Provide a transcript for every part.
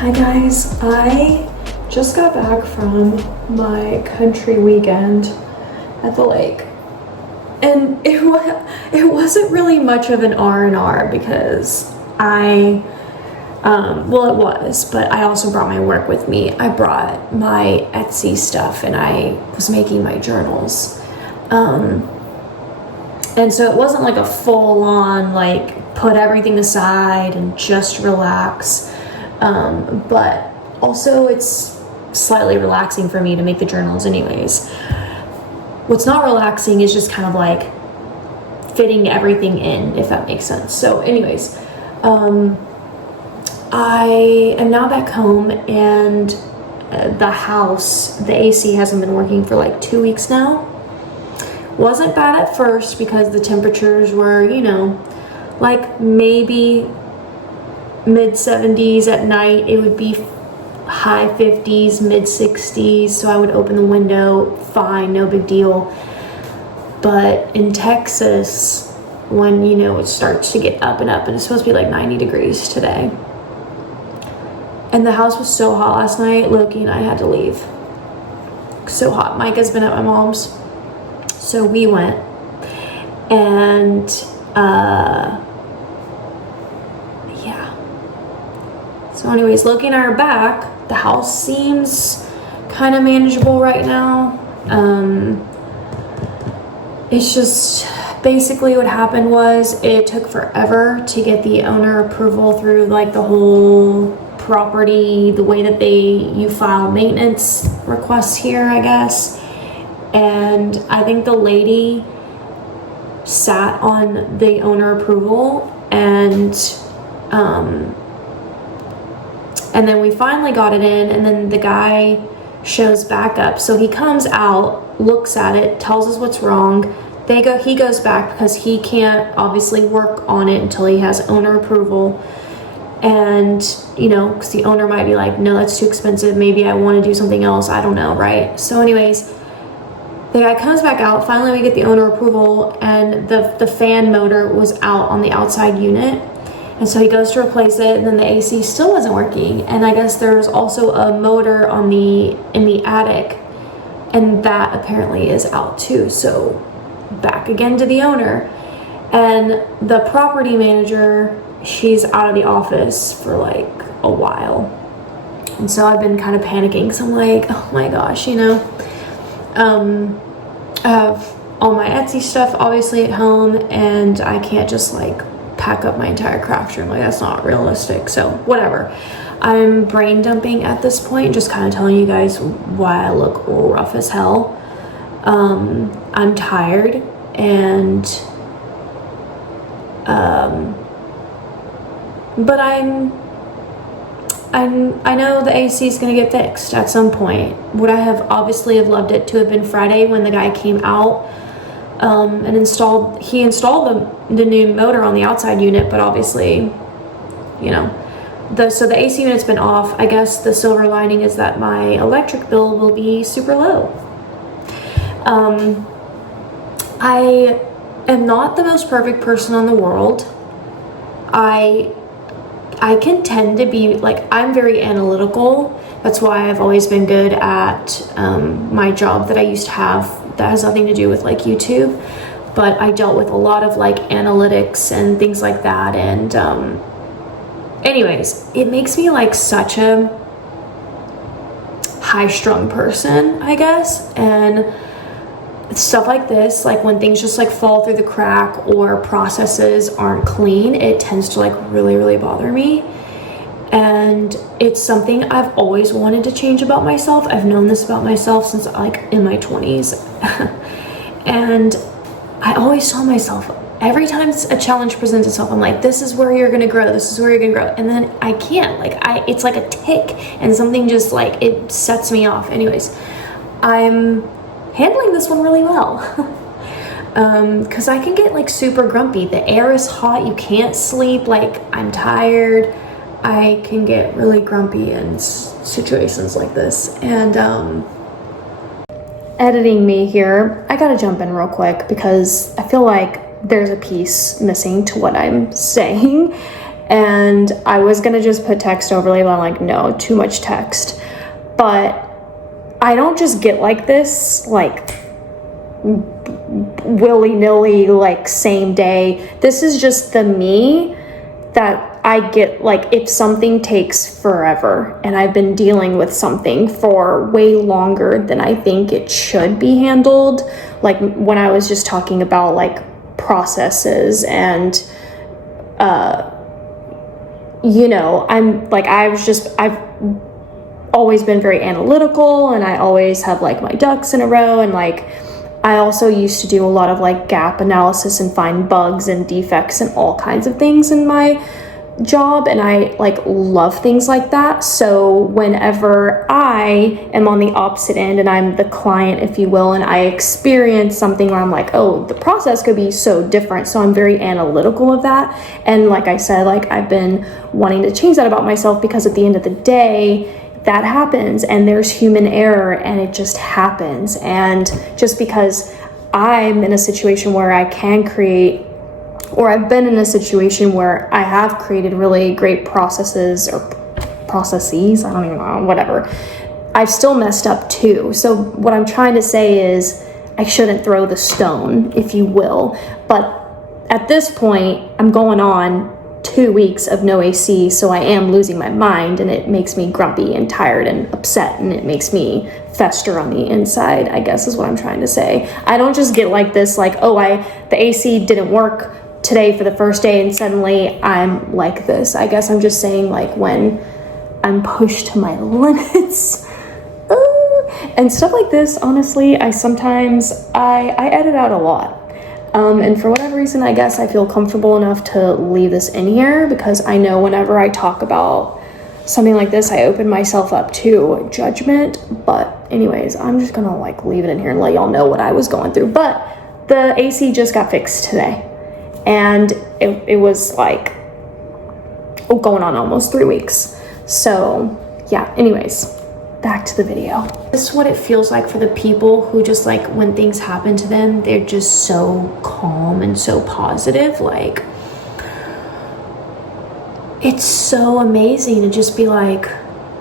Hi guys, I just got back from my country weekend at the lake, and it wasn't really much of an R&R because well, it was, but I also brought my work with me. I brought my Etsy stuff and I was making my journals. And so it wasn't like a full-on, like, put everything aside and just relax. But also it's slightly relaxing for me to make the journals anyways. What's not relaxing is just kind of like fitting everything in, if that makes sense. So anyways, I am now back home, and the house, the AC hasn't been working for like 2 weeks now. Wasn't bad at first because the temperatures were, you know, like maybe mid 70s at night. It would be high 50s, mid 60s, so I would open the window, fine, no big deal. But in Texas, when, you know, it starts to get up and up, and it's supposed to be like 90 degrees today. And the house was so hot last night, Loki and I had to leave. So hot. Micah's been at my mom's, so we went. And yeah. So anyways, Loki and I are back. The house seems kind of manageable right now. It's just basically what happened was it took forever to get the owner approval through like the whole property, the way that you file maintenance requests here, I guess. And I think the lady sat on the owner approval, and then we finally got it in, and then the guy shows back up. So he comes out, looks at it, tells us what's wrong. He goes back because he can't obviously work on it until he has owner approval. And, you know, because the owner might be like, no, that's too expensive. Maybe I want to do something else. I don't know, right? So anyways, the guy comes back out. Finally, we get the owner approval, and the fan motor was out on the outside unit. And so he goes to replace it, and then the AC still wasn't working. And I guess there's also a motor in the attic, and that apparently is out too. So back again to the owner. And the property manager, she's out of the office for like a while. And so I've been kind of panicking. So I'm like, oh my gosh, you know. I have all my Etsy stuff obviously at home, and I can't just like pack up my entire craft room. Like, that's not realistic. So whatever. I'm brain dumping at this point, just kind of telling you guys why I look rough as hell. I'm tired, and but I know the AC is going to get fixed at some point. Would I have obviously have loved it to have been Friday when the guy came out and installed the new motor on the outside unit, but obviously, you know, so the AC unit's been off. I guess the silver lining is that my electric bill will be super low. I am not the most perfect person in the world. I can tend to be like, I'm very analytical. That's why I've always been good at my job that I used to have that has nothing to do with like YouTube, but I dealt with a lot of like analytics and things like that. And anyways, it makes me like such a high-strung person, I guess. And stuff like this, like when things just like fall through the crack or processes aren't clean, it tends to like really, really bother me. And it's something I've always wanted to change about myself. I've known this about myself since like in my 20s. And I always tell myself, every time a challenge presents itself, I'm like, this is where you're gonna grow, this is where you're gonna grow. And then I can't, like it's like a tick, and something just like, it sets me off. Anyways, I'm handling this one really well. Because I can get like super grumpy. The air is hot, you can't sleep, like I'm tired. I can get really grumpy in situations like this. And editing me here, I gotta jump in real quick because I feel like there's a piece missing to what I'm saying. and I was gonna just put text overlay, but I'm like, no, too much text. But I don't just get like this, like willy-nilly, like same day. This is just the me that I get, like if something takes forever and I've been dealing with something for way longer than I think it should be handled, like when I was just talking about like processes and you know, I've always been very analytical, and I always have like my ducks in a row, and like I also used to do a lot of like gap analysis and find bugs and defects and all kinds of things in my job, and I like love things like that. So whenever I am on the opposite end and I'm the client, if you will, and I experience something where I'm like, oh, the process could be so different, so I'm very analytical of that. And like I said, like I've been wanting to change that about myself, because at the end of the day, that happens, and there's human error, and it just happens. And just because I'm in a situation where I can create, or I've been in a situation where I have created really great processes, I don't even know, whatever, I've still messed up too. So what I'm trying to say is I shouldn't throw the stone, if you will. But at this point, I'm going on 2 weeks of no AC, so I am losing my mind, and it makes me grumpy and tired and upset, and it makes me fester on the inside, I guess is what I'm trying to say. I don't just get like this, like, oh, the AC didn't work today for the first day and suddenly I'm like this. I guess I'm just saying, like, when I'm pushed to my limits and stuff like this. Honestly, I edit out a lot. And for whatever reason, I guess I feel comfortable enough to leave this in here, because I know whenever I talk about something like this, I open myself up to judgment. But anyways, I'm just gonna like leave it in here and let y'all know what I was going through. But the AC just got fixed today, and it was like going on almost 3 weeks. So yeah, anyways, back to the video. This is what it feels like for the people who just like, when things happen to them, they're just so calm and so positive. Like, it's so amazing to just be like,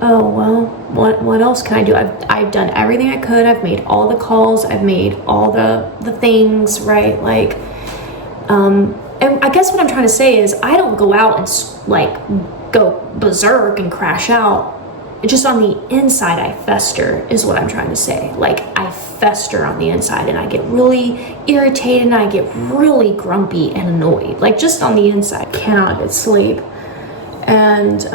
oh, well, what else can I do? I've done everything I could. I've made all the calls. I've made all the things, right? Like, and I guess what I'm trying to say is I don't go out and like go berserk and crash out. Just on the inside, I fester, is what I'm trying to say. Like, I fester on the inside, and I get really irritated, and I get really grumpy and annoyed. Like, just on the inside, cannot get sleep. And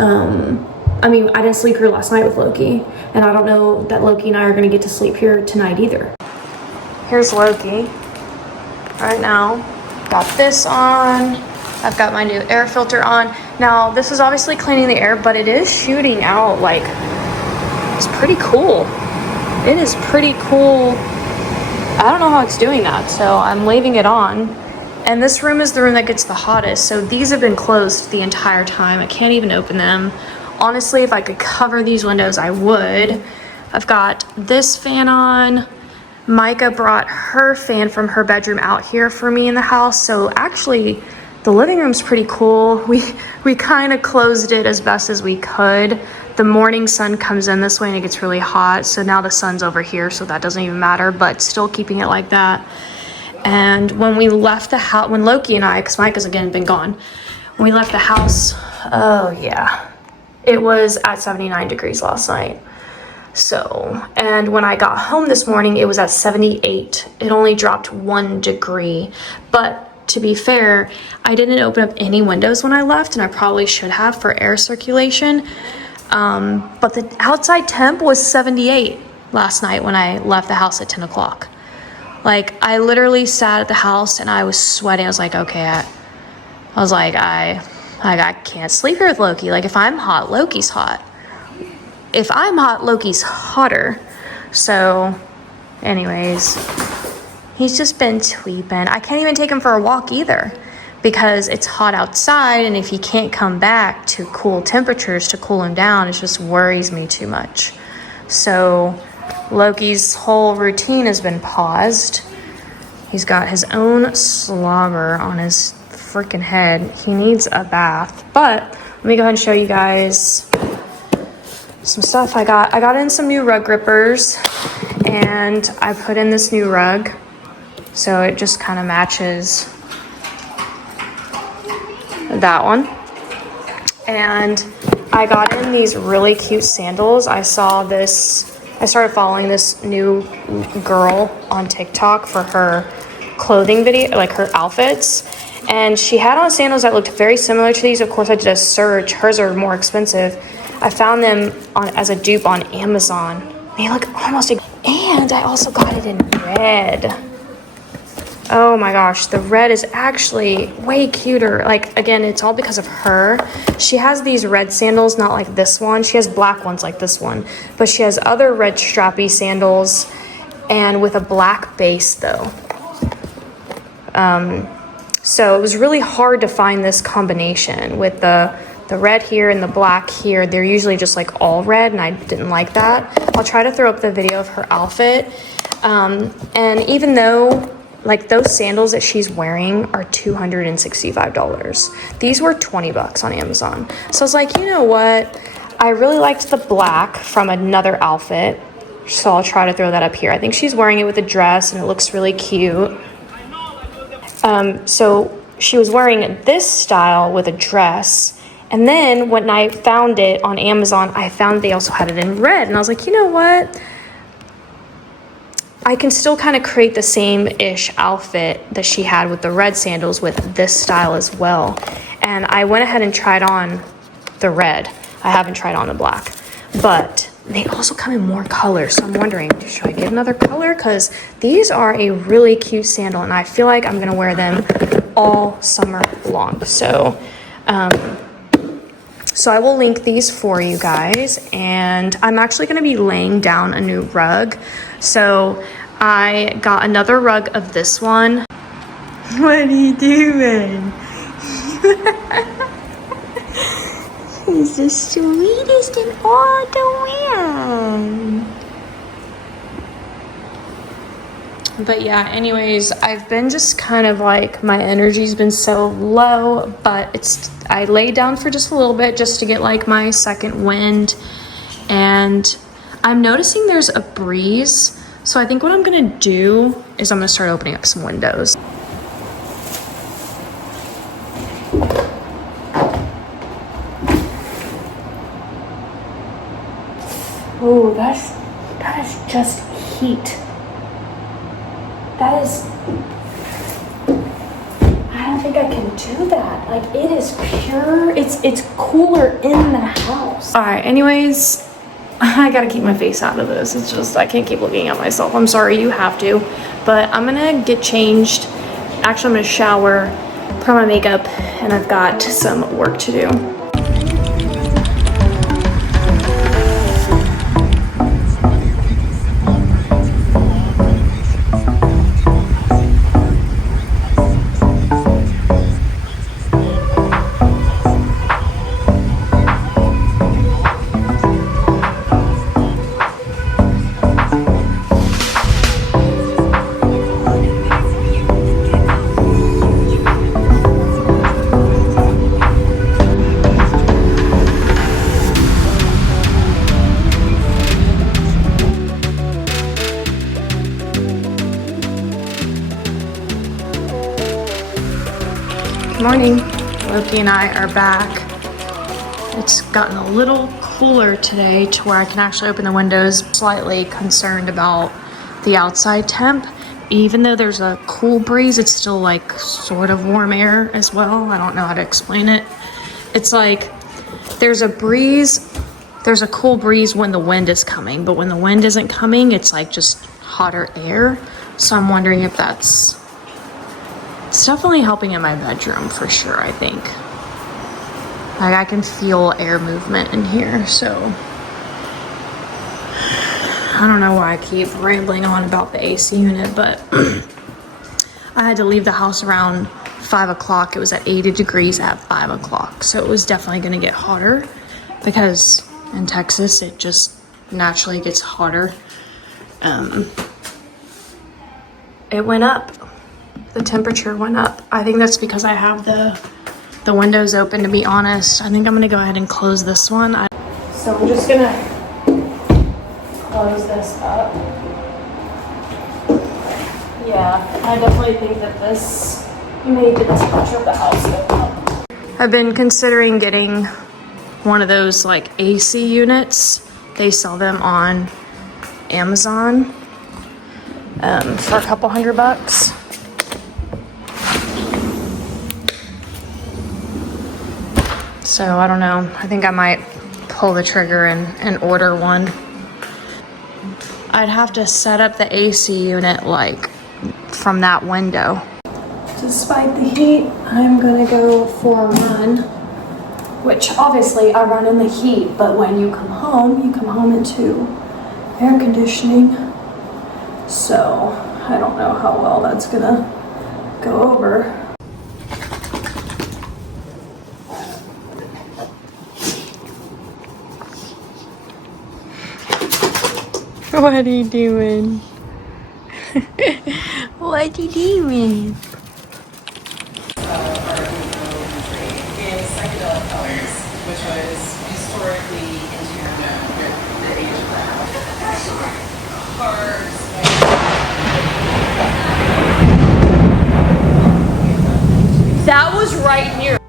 I mean, I didn't sleep here last night with Loki, and I don't know that Loki and I are gonna get to sleep here tonight either. Here's Loki right now. Got this on. I've got my new air filter on. Now, this is obviously cleaning the air, but it is shooting out, like, it's pretty cool. It is pretty cool. I don't know how it's doing that, so I'm leaving it on. And this room is the room that gets the hottest, so these have been closed the entire time. I can't even open them. Honestly, if I could cover these windows, I would. I've got this fan on. Micah brought her fan from her bedroom out here for me in the house, so actually, the living room's pretty cool. We kind of closed it as best as we could. The morning sun comes in this way and it gets really hot. So now the sun's over here, so that doesn't even matter, but still keeping it like that. And when we left the house, when Loki and I, because Micah's again been gone, when we left the house, oh yeah, it was at 79 degrees last night. So, and when I got home this morning, it was at 78. It only dropped 1 degree, but to be fair, I didn't open up any windows when I left, and I probably should have for air circulation. But the outside temp was 78 last night when I left the house at 10 o'clock. Like, I literally sat at the house and I was sweating. I was like, okay, I can't sleep here with Loki. Like, if I'm hot, Loki's hot. If I'm hot, Loki's hotter. So, anyways, he's just been tweeping. I can't even take him for a walk either, because it's hot outside, and if he can't come back to cool temperatures to cool him down, it just worries me too much. So Loki's whole routine has been paused. He's got his own slobber on his freaking head. He needs a bath. But let me go ahead and show you guys some stuff I got. I got in some new rug grippers, and I put in this new rug, so it just kind of matches that one. And I got in these really cute sandals. I started following this new girl on TikTok for her clothing video, like her outfits. And she had on sandals that looked very similar to these. Of course, I did a search. Hers are more expensive. I found them as a dupe on Amazon. They look almost, and I also got it in red. Oh my gosh, the red is actually way cuter. Like, again, it's all because of her. She has these red sandals, not like this one. She has black ones like this one, but she has other red strappy sandals and with a black base though. So it was really hard to find this combination with the red here and the black here. They're usually just like all red, and I didn't like that. I'll try to throw up the video of her outfit. And even though like those sandals that she's wearing are $265, these were $20 on Amazon. So I was like, you know what? I really liked the black from another outfit, so I'll try to throw that up here. I think she's wearing it with a dress, and it looks really cute. So she was wearing this style with a dress, and then when I found it on Amazon, I found they also had it in red, and I was like, you know what? I can still kind of create the same-ish outfit that she had with the red sandals with this style as well. And I went ahead and tried on the red. I haven't tried on the black, but they also come in more colors. So I'm wondering, should I get another color? Because these are a really cute sandal, and I feel like I'm going to wear them all summer long. So I will link these for you guys, and I'm actually going to be laying down a new rug. So I got another rug of this one. What are you doing? He's the sweetest in all the world. But yeah, anyways, I've been just kind of like, my energy's been so low, but I laid down for just a little bit just to get like my second wind, and I'm noticing there's a breeze. So I think what I'm gonna do is I'm gonna start opening up some windows. Oh, that is just heat. That is, I don't think I can do that. Like, it is pure, it's cooler in the house. All right, anyways, I gotta keep my face out of this. It's just, I can't keep looking at myself. I'm sorry, you have to. But I'm gonna get changed. Actually, I'm gonna shower, put on my makeup, and I've got some work to do. Good morning. Loki and I are back. It's gotten a little cooler today to where I can actually open the windows. Slightly concerned about the outside temp. Even though there's a cool breeze, it's still like sort of warm air as well. I don't know how to explain it. It's like there's a breeze, there's a cool breeze when the wind is coming, but when the wind isn't coming, it's like just hotter air. So I'm wondering if it's definitely helping in my bedroom for sure, I think. Like, I can feel air movement in here, so I don't know why I keep rambling on about the AC unit, but I had to leave the house around 5 o'clock. It was at 80 degrees at 5 o'clock, so it was definitely going to get hotter because in Texas it just naturally gets hotter. It went up. the temperature went up. I think that's because I have the windows open, to be honest. I think I'm gonna go ahead and close this one. So I'm just gonna close this up. Yeah, I definitely think that this made the temperature of the house go up. I've been considering getting one of those like AC units. They sell them on Amazon for a couple $100. So I don't know. I think I might pull the trigger and order one. I'd have to set up the AC unit like from that window. Despite the heat, I'm gonna go for a run, which obviously I run in the heat, but when you come home into air conditioning. So I don't know how well that's gonna go over. What are you doing? What are you doing? In psychedelic colors, which was historically into the age of the cars. That was right here.